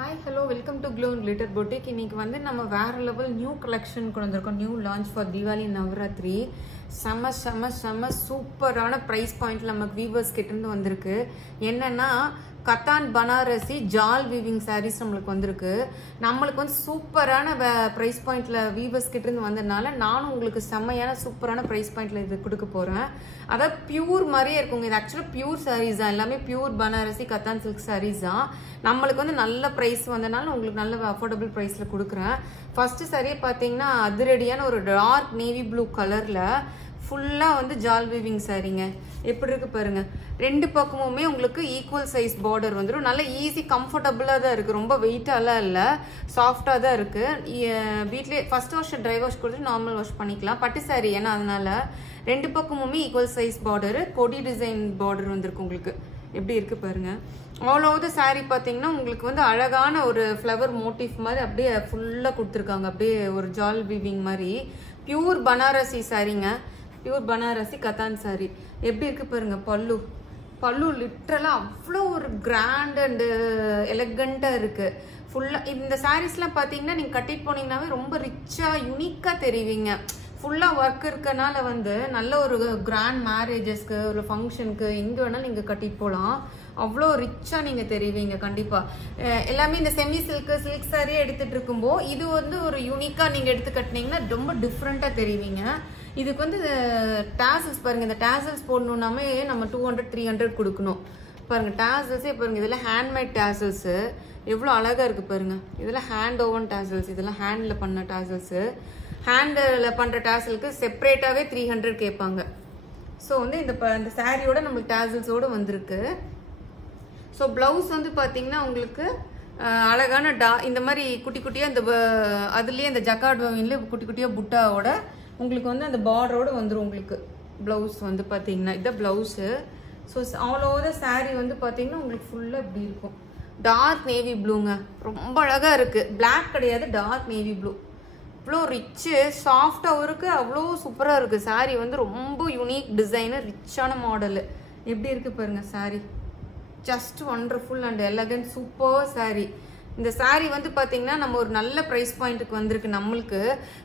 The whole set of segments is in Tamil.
Hi, hello, welcome to Glow and Glitter Boutique. இன்னைக்கு வந்து நம்ம வேற லெவல் நியூ கலெக்ஷன் கொண்டு வந்திருக்கோம். New launch for Deepavali Navaratri. செம சூப்பரான பிரைஸ் பாயிண்ட்ல நமக்கு வீவர்ஸ் கிட்ட இருந்து வந்திருக்கு. என்னன்னா கத்தான் பனாரசி ஜால் வீவிங் சாரீஸ் நம்மளுக்கு வந்திருக்கு. நம்மளுக்கு வந்து சூப்பரான பிரைஸ் பாயிண்ட்ல வீவர்ஸ் கிட்ட இருந்து வந்ததுனால நானும் உங்களுக்கு செம்மையான சூப்பரான பிரைஸ் பாயிண்ட்ல இது கொடுக்க போறேன். அதாவது பியூர் மாதிரியே இருக்குங்க. இது ஆக்சுவலாக பியூர் சாரீஸ் தான், எல்லாமே பியூர் பனாரசி கத்தான் சில்க் சாரீஸ் தான். நம்மளுக்கு வந்து நல்ல ப்ரைஸ் வந்தனால உங்களுக்கு நல்ல அஃபோர்டபுள் ப்ரைஸில் கொடுக்குறேன். ஃபர்ஸ்ட் சாரியை பார்த்தீங்கன்னா அதிரடியான ஒரு டார்க் நேவி ப்ளூ கலரில் ஃபுல்லாக வந்து ஜால் வீவிங் சாரீங்க. எப்படி இருக்கு பாருங்க. ரெண்டு பக்கமுமே உங்களுக்கு ஈக்குவல் சைஸ் பார்டர் வந்துடும். நல்ல ஈஸி கம்ஃபர்டபுளாக தான் இருக்குது. ரொம்ப வெயிட்டாலாம் இல்லை, சாஃப்டாக தான் இருக்குது. வீட்லேயே ஃபர்ஸ்ட் வாஷ் ட்ரை வாஷ் கொடுத்து நார்மல் வாஷ் பண்ணிக்கலாம். பட்டு சாரீ ஏன்னா அதனால ரெண்டு பக்கமுமே ஈக்குவல் சைஸ் பார்டரு, கொடி டிசைன் பார்டர் வந்துருக்கு. உங்களுக்கு எப்படி இருக்கு பாருங்க. ஆல் ஓவர் த சாரீ பார்த்தீங்கன்னா உங்களுக்கு வந்து அழகான ஒரு ஃப்ளவர் மோட்டிஃப் மாதிரி அப்படியே ஃபுல்லாக கொடுத்துருக்காங்க. அப்படியே ஒரு ஜால் வீவிங் மாதிரி பியூர் பனாரசி சாரீங்க. பியூர் பனாரசி கத்தான் சாரி எப்படி இருக்கு பாருங்க. பல்லு லிட்டரலா அவ்வளோ ஒரு கிராண்ட் அண்ட் எலகண்டா இருக்கு. ஃபுல்லா இந்த சாரீஸ்லாம் பார்த்தீங்கன்னா நீங்க கட்டிட்டு போனீங்கன்னாவே ரொம்ப ரிச்சா யூனிக்கா தெரிவிங்க. ஃபுல்லாக ஒர்க் இருக்கனால வந்து நல்ல ஒரு கிராண்ட் மேரேஜஸ்க்கு ஒரு ஃபங்க்ஷனுக்கு எங்கே வேணாலும் நீங்கள் கட்டிட்டு போகலாம். அவ்வளோ ரிச்சாக நீங்கள் தெரிவிங்க கண்டிப்பாக. எல்லாமே இந்த செமி சில்க் சாரியே எடுத்துகிட்டு இருக்கும்போது இது வந்து ஒரு யூனிக்காக நீங்கள் எடுத்து கட்டினீங்கன்னா ரொம்ப டிஃப்ரெண்ட்டாக தெரிவிங்க. இதுக்கு வந்து டேசல்ஸ் பாருங்கள். இந்த டேசல்ஸ் போடணுன்னாமே நம்ம 200-300 கொடுக்கணும் பாருங்கள். டேசல்ஸே பாருங்கள். இதெல்லாம் ஹேண்ட்மேட் டேசல்ஸு எவ்வளோ அழகாக இருக்குது பாருங்கள். இதெல்லாம் ஹேண்ட் ஓவன் டேசல்ஸ். இதெல்லாம் ஹேண்டில் பண்ண டேசல்ஸு. ஹேண்டில் பண்ணுற டேசலுக்கு செப்பரேட்டாகவே 300 கேட்பாங்க. ஸோ வந்து இந்த சாரியோட நம்மளுக்கு டேசல்ஸோடு வந்திருக்கு. ஸோ ப்ளவுஸ் வந்து பார்த்தீங்கன்னா உங்களுக்கு அழகான இந்த மாதிரி குட்டி குட்டியாக இந்த அதுலேயே இந்த ஜக்கார்ட் வவின்லேயே குட்டி குட்டியாக புட்டாவோட உங்களுக்கு வந்து அந்த பார்டரோடு வந்துடும். உங்களுக்கு ப்ளவுஸ் வந்து பார்த்தீங்கன்னா இதுதான் blouse. So all over the sari வந்து பார்த்தீங்கன்னா உங்களுக்கு ஃபுல்லாக இப்படி இருக்கும். டார்க் நேவி ப்ளூங்க, ரொம்ப அழகாக இருக்குது. பிளாக் கிடையாது, டார்க் நேவி ப்ளூ. இவ்வளோ ரிச்சு சாஃப்டாகவும் இருக்குது, அவ்வளோ சூப்பராக இருக்குது. சாரீ வந்து ரொம்ப யூனிக் டிசைனு, ரிச்சான மாடலு. எப்படி இருக்குது பாருங்கள் sari. Just wonderful and elegant super sari. இந்த சாரீ வந்து பார்த்தீங்கன்னா நம்ம ஒரு நல்ல ப்ரைஸ் பாயிண்ட்டுக்கு வந்திருக்கு நம்மளுக்கு.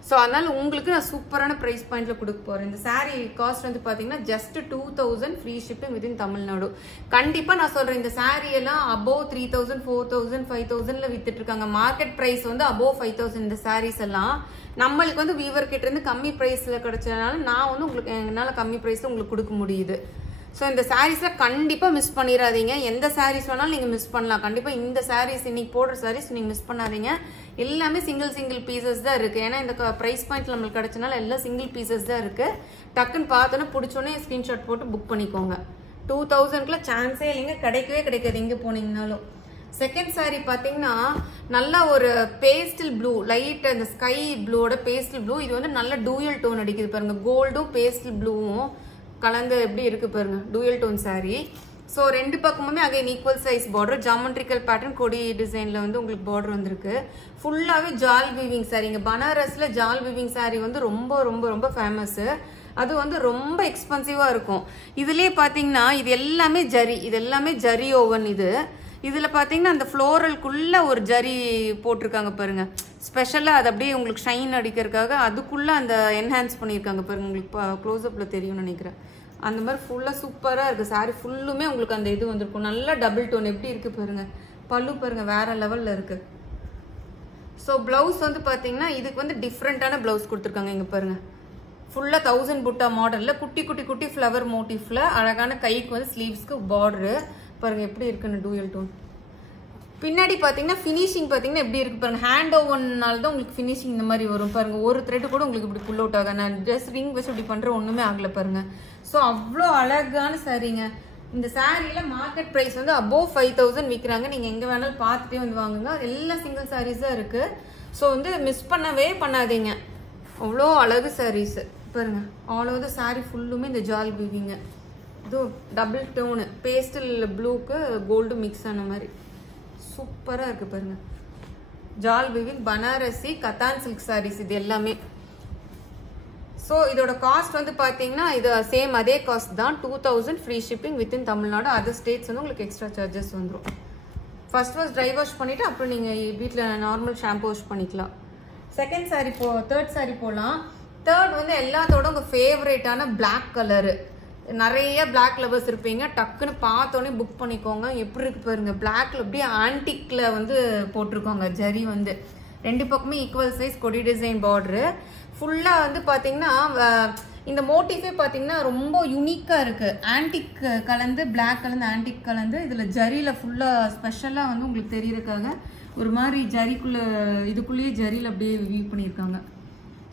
ஸோ அதனால் உங்களுக்கு நான் சூப்பரான ப்ரைஸ் பாயிண்ட்டில் கொடுக்க போகிறேன். இந்த சாரீ காஸ்ட் வந்து பார்த்தீங்கன்னா just 2000 free shipping within Tamil Nadu. கண்டிப்பாக நான் சொல்கிறேன், இந்த சாரீ எல்லாம் அபோவ் 3000, 4000, 5000ல் வித்துட்டு இருக்காங்க. மார்க்கெட் ப்ரைஸ் வந்து அபோவ் 5000. இந்த சாரீஸ் எல்லாம் நம்மளுக்கு வந்து வீவர் கிட்ட இருந்து கம்மி ப்ரைஸில் கிடைச்சதுனால நான் வந்து உங்களுக்கு என்னால் கம்மி ப்ரைஸில் உங்களுக்கு கொடுக்க முடியுது. ஸோ இந்த சாரீஸில் கண்டிப்பாக மிஸ் பண்ணிடாதீங்க. எந்த சாரீஸ் வேணாலும் நீங்கள் மிஸ் பண்ணலாம். கண்டிப்பாக இந்த சாரீஸ் இன்னைக்கு போடுற சாரீஸ் நீங்கள் மிஸ் பண்ணாதீங்க. எல்லாமே சிங்கிள் பீசஸ் தான் இருக்குது. ஏன்னா இந்த ப்ரைஸ் பாயிண்ட்ல நம்மளுக்கு கிடைச்சனால எல்லாம் சிங்கிள் பீசஸ் தான் இருக்குது. டக்குன்னு பார்த்தோன்னே பிடிச்சோன்னே ஸ்க்ரீன்ஷாட் போட்டு புக் பண்ணிக்கோங்க. 2000க்குள்ள சான்ஸே இல்லைங்க, கிடைக்கவே கிடைக்காது எங்கே போனீங்கனாலும். செகண்ட் சாரீ பார்த்தீங்கன்னா நல்லா ஒரு பேஸ்டல் ப்ளூ, லைட் அந்த ஸ்கை ப்ளூவோட பேஸ்டல் ப்ளூ. இது வந்து நல்ல டூயல் டோன் அடிக்குது பாருங்க. கோல்டும் பேஸ்டல் ப்ளூவும் கலந்து எப்படி இருக்கு பாருங்க. Dual tone sari. ஸோ ரெண்டு பக்கமுமே again equal size border, geometrical pattern, கொடி டிசைன்ல வந்து உங்களுக்கு பார்டர் வந்திருக்கு. ஃபுல்லாகவே ஜால் வீவிங் சாரீங்க. பனாரஸ்ல ஜால் வீவிங் சாரீ வந்து ரொம்ப ரொம்ப ரொம்ப ஃபேமஸ். அது வந்து ரொம்ப எக்ஸ்பென்சிவா இருக்கும். இதுலயே பார்த்தீங்கன்னா இது எல்லாமே ஜரி, இது எல்லாமே ஜரி ஓவன். இதில் பார்த்தீங்கன்னா அந்த ஃப்ளோரல்குள்ளே ஒரு ஜரி போட்டிருக்காங்க பாருங்க. ஸ்பெஷலாக அது அப்படியே உங்களுக்கு ஷைன் அடிக்கிறதுக்காக அதுக்குள்ளே அந்த என்ஹான்ஸ் பண்ணியிருக்காங்க பாருங்க. உங்களுக்கு க்ளோஸ்அப்பில் தெரியும்னு நினைக்கிறேன். அந்த மாதிரி ஃபுல்லாக சூப்பராக இருக்குது. சாரி ஃபுல்லுமே உங்களுக்கு அந்த இது வந்திருக்கும். நல்லா டபுள் டோன் எப்படி இருக்குது பாருங்கள். பல்லு பாருங்கள் வேற லெவலில் இருக்குது. ஸோ ப்ளவுஸ் வந்து பார்த்தீங்கன்னா இதுக்கு வந்து டிஃப்ரெண்ட்டான ப்ளவுஸ் கொடுத்துருக்காங்க. இங்கே பாருங்கள். ஃபுல்லாக 1000 புட்டா மாடலில் குட்டி ஃப்ளவர் மோட்டிஃபில் அழகான கைக்கு வந்து ஸ்லீவ்ஸ்க்கு பார்டரு பாருங்க எப்படி இருக்குன்னு டூயல் டோன். பின்னாடி பார்த்தீங்கன்னா ஃபினிஷிங் பார்த்தீங்கன்னா எப்படி இருக்கு பாருங்க. ஹேண்ட் ஓவன்னால தான் உங்களுக்கு ஃபினிஷிங் இந்த மாதிரி வரும் பாருங்க. ஒரு த்ரெட் கூட உங்களுக்கு இப்படி புல் அவுட் ஆகும். நான் ஜஸ்ட் ரிங் வச்சு இப்படி பண்ணுறேன், ஒன்றுமே ஆகலை பாருங்க. ஸோ அவ்வளோ அழகான சாரீங்க. இந்த சாரீல மார்க்கெட் ப்ரைஸ் வந்து அபோவ் 5000 விற்கிறாங்க. நீங்கள் எங்கே வேணாலும் பார்த்துட்டே வந்து வாங்குங்க. எல்லாம் சிங்கிள் சாரீஸ் தான் இருக்குது. ஸோ வந்து மிஸ் பண்ணவே பண்ணாதீங்க. அவ்வளோ அழகு சாரீஸ் பாருங்க. ஆல் ஓவர் த சாரீ ஃபுல்லுமே இந்த ஜால் வீவிங்க. இது டபுள் டோனு பேஸ்டல் ப்ளூக்கு கோல்டு மிக்ஸ் ஆன மாதிரி சூப்பராக இருக்குது பாருங்க. Jaal weaving Banarasi katan silk sarees இது எல்லாமே. ஸோ இதோட காஸ்ட் வந்து பார்த்தீங்கன்னா இது சேம் அதே காஸ்ட் தான். 2000 free shipping within Tamil Nadu. Other states வந்து உங்களுக்கு எக்ஸ்ட்ரா சார்ஜஸ் வந்துடும். ஃபர்ஸ்ட் ட்ரை வாஷ் பண்ணிவிட்டு அப்புறம் நீங்கள் வீட்டில் நார்மல் ஷாம்பு வாஷ் பண்ணிக்கலாம். செகண்ட் சாரீ தேர்ட் சாரீ போகலாம். தேர்ட் வந்து எல்லாத்தோட உங்கள் ஃபேவரேட்டான பிளாக் கலரு. நிறைய பிளாக் லவர்ஸ் இருப்பீங்க, டக்குன்னு பார்த்தோன்னே புக் பண்ணிக்கோங்க. எப்படி இருக்கு பாருங்க, பிளாக்ல அப்படியே ஆன்டிக்ல வந்து போட்டிருக்கோங்க. ஜரி வந்து 2 பக்கமே ஈக்குவல் சைஸ் கொடி டிசைன் பார்டரு. ஃபுல்லாக வந்து பார்த்தீங்கன்னா இந்த மோட்டிஃபே பார்த்தீங்கன்னா ரொம்ப யூனிக்காக இருக்குது. ஆன்டிக் கலந்து பிளாக் கலந்து ஆன்டிக் கலந்து இதில் ஜரியில் ஃபுல்லாக ஸ்பெஷலாக வந்து உங்களுக்கு தெரியறதுக்காக ஒரு மாதிரி ஜரிக்குள்ளே இதுக்குள்ளேயே ஜரியில் அப்படியே வியூ பண்ணியிருக்காங்க.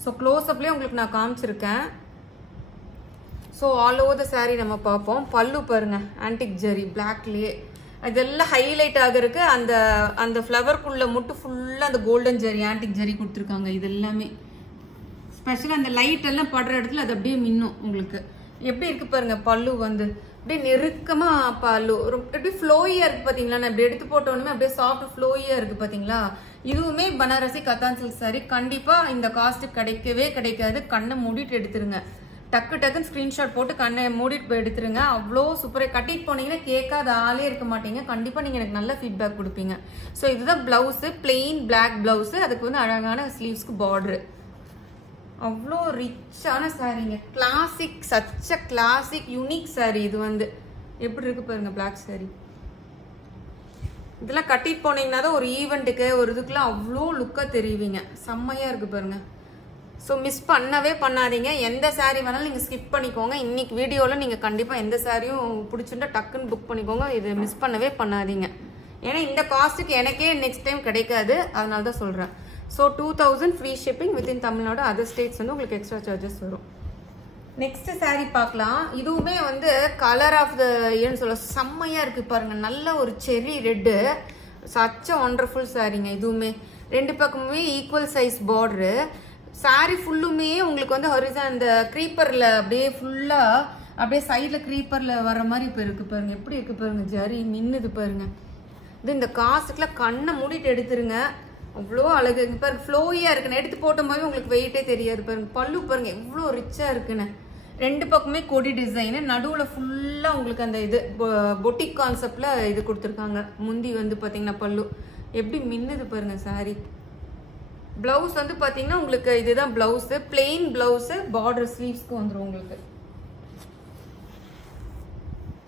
ஸோ க்ளோஸ்அப்லேயே உங்களுக்கு நான் காமிச்சிருக்கேன். So all over the sari நம்ம பார்ப்போம். பல்லு பாருங்க, ஆன்டிக் ஜரி பிளாக்லேயே இதெல்லாம் ஹைலைட் ஆகிறதுக்கு அந்த அந்த ஃப்ளவருக்குள்ள மட்டும் ஃபுல்லாக அந்த கோல்டன் ஜரி ஆன்டிக் ஜரி கொடுத்துருக்காங்க. இது எல்லாமே ஸ்பெஷலாக அந்த லைட் எல்லாம் படுற இடத்துல அது அப்படியே மின்னும். உங்களுக்கு எப்படி இருக்கு பாருங்க, பல்லு வந்து அப்படியே நெருக்கமாக பல்லு எப்படி ஃப்ளோயியாக இருக்குது பார்த்தீங்களா. நான் இப்படி எடுத்து போட்டோன்னுமே அப்படியே சாஃப்ட் ஃப்ளோயியாக இருக்குது பார்த்தீங்களா. இதுவுமே பனாரசி கத்தான் சில்க் சாரி. கண்டிப்பாக இந்த காஸ்ட்டு கிடைக்கவே கிடைக்காது. கண்ணை மூடிட்டு எடுத்துருங்க. டக்குன்னு ஸ்க்ரீன்ஷாட் போட்டு கண்ணை மூடிட்டு போய் எடுத்துருங்க. அவ்வளோ சூப்பராக கட்டிட்டு போனீங்கன்னா கேட்காத ஆளே இருக்க மாட்டீங்க. கண்டிப்பாக நீங்கள் எனக்கு நல்ல ஃபீட்பேக் கொடுப்பீங்க. ஸோ இதுதான் ப்ளவுஸு, பிளெயின் பிளாக் ப்ளவுஸு. அதுக்கு வந்து அழகான ஸ்லீவ்ஸ்க்கு பார்டரு. அவ்வளோ ரிச்சான சாரீங்க. கிளாசிக், சச்ச கிளாசிக் யூனிக் சாரீ. இது வந்து எப்படி இருக்கு பாருங்க பிளாக் சாரீ. இதெல்லாம் கட்டிட்டு போனீங்கன்னா தான் ஒரு ஈவெண்ட்டுக்கு ஒரு இதுக்குலாம் அவ்வளோ லுக்காக தெரிவிங்க. செம்மையாக இருக்கு பாருங்க. ஸோ மிஸ் பண்ணவே பண்ணாதீங்க. எந்த சாரீ வேணாலும் நீங்கள் ஸ்கிப் பண்ணிக்கோங்க. இன்னைக்கு வீடியோவில் நீங்கள் கண்டிப்பாக எந்த சாரியும் பிடிச்சிருந்தா டக்குன்னு புக் பண்ணிக்கோங்க. இது மிஸ் பண்ணவே பண்ணாதீங்க. ஏன்னா இந்த காஸ்ட்டுக்கு எனக்கே நெக்ஸ்ட் டைம் கிடைக்காது, அதனால தான் சொல்கிறேன். So 2000 free shipping within Tamil Nadu. Other states வந்து உங்களுக்கு எக்ஸ்ட்ரா சார்ஜஸ் வரும். நெக்ஸ்ட் சாரீ பார்க்கலாம். இதுவுமே வந்து கலர் ஆஃப் த இயர்னு சொல்ல செம்மையாக இருக்குது பாருங்கள். நல்ல ஒரு செர்ரி ரெட்டு, சச்ச ஒண்டர்ஃபுல் சாரீங்க. இதுவுமே 2 பக்கமுமே ஈக்குவல் சைஸ் பார்டரு. சாரீ ஃபுல்லுமே உங்களுக்கு வந்து ஹொரிசான் அந்த க்ரீப்பரில் அப்படியே ஃபுல்லாக அப்படியே சைடில் க்ரீப்பரில் வர மாதிரி இப்போ இருக்குது பாருங்கள். எப்படி இருக்குது பாருங்கள், ஜரி நின்னுது பாருங்கள். இது இந்த காசுக்குலாம் கண்ணை மூடிட்டு எடுத்துருங்க. அவ்வளோ அழகு இருக்கு பாருங்க. ஃப்ளோயாக இருக்குன்னு எடுத்து போட்ட மாதிரி உங்களுக்கு வெயிட்டே தெரியாது பாருங்க. பல்லு பாருங்க எவ்வளோ ரிச்சாக இருக்குன்னு. 2 பக்கமே கொடி டிசைனு, நடுவில் ஃபுல்லாக உங்களுக்கு அந்த இது பொட்டிக் கான்செப்டில் இது கொடுத்துருக்காங்க. முந்தி வந்து பார்த்தீங்கன்னா பல்லு எப்படி மின்னுது பாருங்க சாரீ. பிளவுஸ் வந்து பார்த்தீங்கன்னா உங்களுக்கு இதுதான் பிளவுஸு, பிளெயின் பிளவுஸு, பார்டர் ஸ்லீவ்ஸ்க்கு வந்துடும் உங்களுக்கு.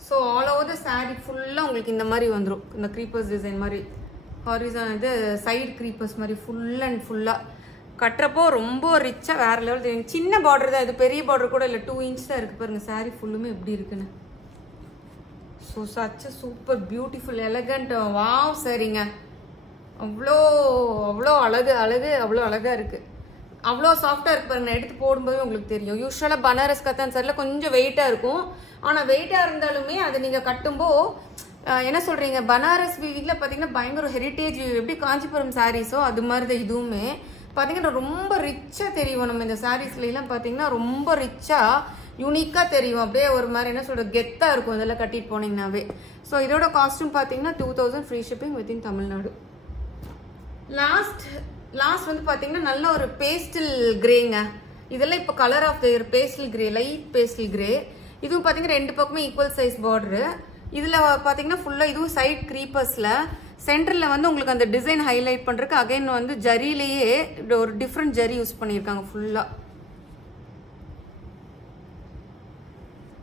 So all over the sari ஃபுல்லாக உங்களுக்கு இந்த மாதிரி வந்துடும். இந்த க்ரீப்பர்ஸ் டிசைன் மாதிரி ஹாரிசான் இது சைடு க்ரீப்பர்ஸ் மாதிரி ஃபுல் அண்ட் ஃபுல்லாக கட்டுறப்போ ரொம்ப ரிச்சாக வேறு லெவல் தெரியும். சின்ன பார்டர் தான் இது, பெரிய பார்டர் கூட இல்லை. 2 இன்ச் தான் இருக்குது பாருங்கள். சாரீ ஃபுல்லுமே எப்படி இருக்குன்னு. So such super beautiful elegant wow சரிங்க. அவ்வளோ அவ்வளோ அழகு அழகு அவ்வளோ அழகாக இருக்குது. அவ்வளோ சாஃப்டாக இருக்கு பாருங்க. நான் எடுத்து போடும்போது உங்களுக்கு தெரியும். யூஸ்வலாக பனாரஸ் கத்தான் சாரியில் கொஞ்சம் வெயிட்டாக இருக்கும். ஆனால் வெயிட்டாக இருந்தாலுமே அதை நீங்கள் கட்டும்போது என்ன சொல்கிறீங்க, பனாரஸ் வீட்டில் பார்த்தீங்கன்னா பயங்கர ஹெரிட்டேஜ் எப்படி காஞ்சிபுரம் சாரீஸோ அது மாதிரி தான் இதுவுமே பார்த்தீங்கன்னா ரொம்ப ரிச்சாக தெரியும். நம்ம இந்த சாரீஸ்லாம் பார்த்தீங்கன்னா ரொம்ப ரிச்சாக யூனிக்காக தெரியும். அப்படியே ஒரு மாதிரி என்ன சொல்கிறது கெத்தாக இருக்கும் இதெல்லாம் கட்டிட்டு போனீங்கன்னாவே. ஸோ இதோட காஸ்ட்யூம் பார்த்தீங்கன்னா 2000 free shipping within Tamil Nadu. Last வந்து பார்த்தீங்கன்னா நல்ல ஒரு பேஸ்டல் கிரேங்க. இதெல்லாம் இப்போ colour of the year pastel grey, light pastel grey. இதுவும் பார்த்தீங்கன்னா 2 பக்கமே ஈக்குவல் சைஸ் பார்டரு. இதில் பார்த்தீங்கன்னா ஃபுல்லாக இதுவும் சைட் க்ரீப்பர்ஸில் சென்டரில் வந்து உங்களுக்கு அந்த டிசைன் ஹைலைட் பண்ணுறதுக்கு அகைன் வந்து ஜரியிலேயே ஒரு டிஃப்ரெண்ட் ஜரி யூஸ் பண்ணியிருக்காங்க ஃபுல்லாக.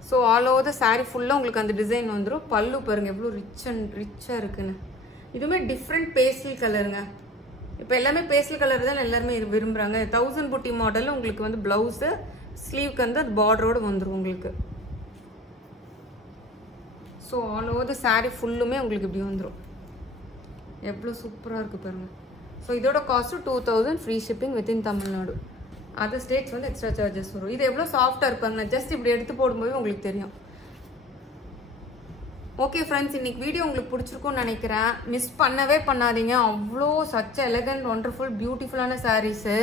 So all over the sari ஃபுல்லாக உங்களுக்கு அந்த டிசைன் வந்துடும். பல்லு பாருங்கள் எவ்வளோ ரிச்சாக இருக்குன்னு. இதுவுமே டிஃப்ரெண்ட் பேஸ்டல் கலருங்க. இப்போ எல்லாமே பேஸ்டல் கலர் தான் எல்லாருமே விரும்புகிறாங்க. 1000 புட்டி மாடல் உங்களுக்கு வந்து ப்ளவுஸு, ஸ்லீவ்க்கு வந்து அது பார்டரோடு வந்துடும் உங்களுக்கு. So all over the sari ஃபுல்லுமே உங்களுக்கு இப்படி வந்துடும். எவ்வளோ சூப்பராக இருக்குது பாருங்கள். ஸோ இதோட cost 2000 free shipping within Tamil Nadu. Other states வந்து எக்ஸ்ட்ரா சார்ஜஸ் வரும். இது எவ்வளோ சாஃப்டாக இருப்பாங்க, ஜஸ்ட் இப்படி எடுத்து போடும்போது உங்களுக்கு தெரியும். ஓகே ஃப்ரெண்ட்ஸ், இன்னைக்கு வீடியோ உங்களுக்கு பிடிச்சிருக்கும்னு நினைக்கிறேன். மிஸ் பண்ணவே பண்ணாதீங்க. அவ்வளோ சச்ச எலகண்ட் ஒண்டர்ஃபுல் பியூட்டிஃபுல்லான சாரீஸு.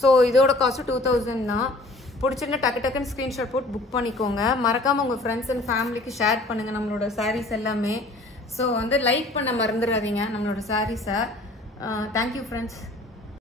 ஸோ இதோட காஸ்ட்டு 2000 தான். பிடிச்சிருந்தா டக்குன்னு ஸ்க்ரீன்ஷாட் போட்டு புக் பண்ணிக்கோங்க. மறக்காமல் உங்கள் ஃப்ரெண்ட்ஸ் அண்ட் ஃபேமிலிக்கு ஷேர் பண்ணுங்கள் நம்மளோட சாரீஸ் எல்லாமே. ஸோ வந்து லைக் பண்ண மறந்துடாதீங்க நம்மளோட சாரீஸை. Thank you friends.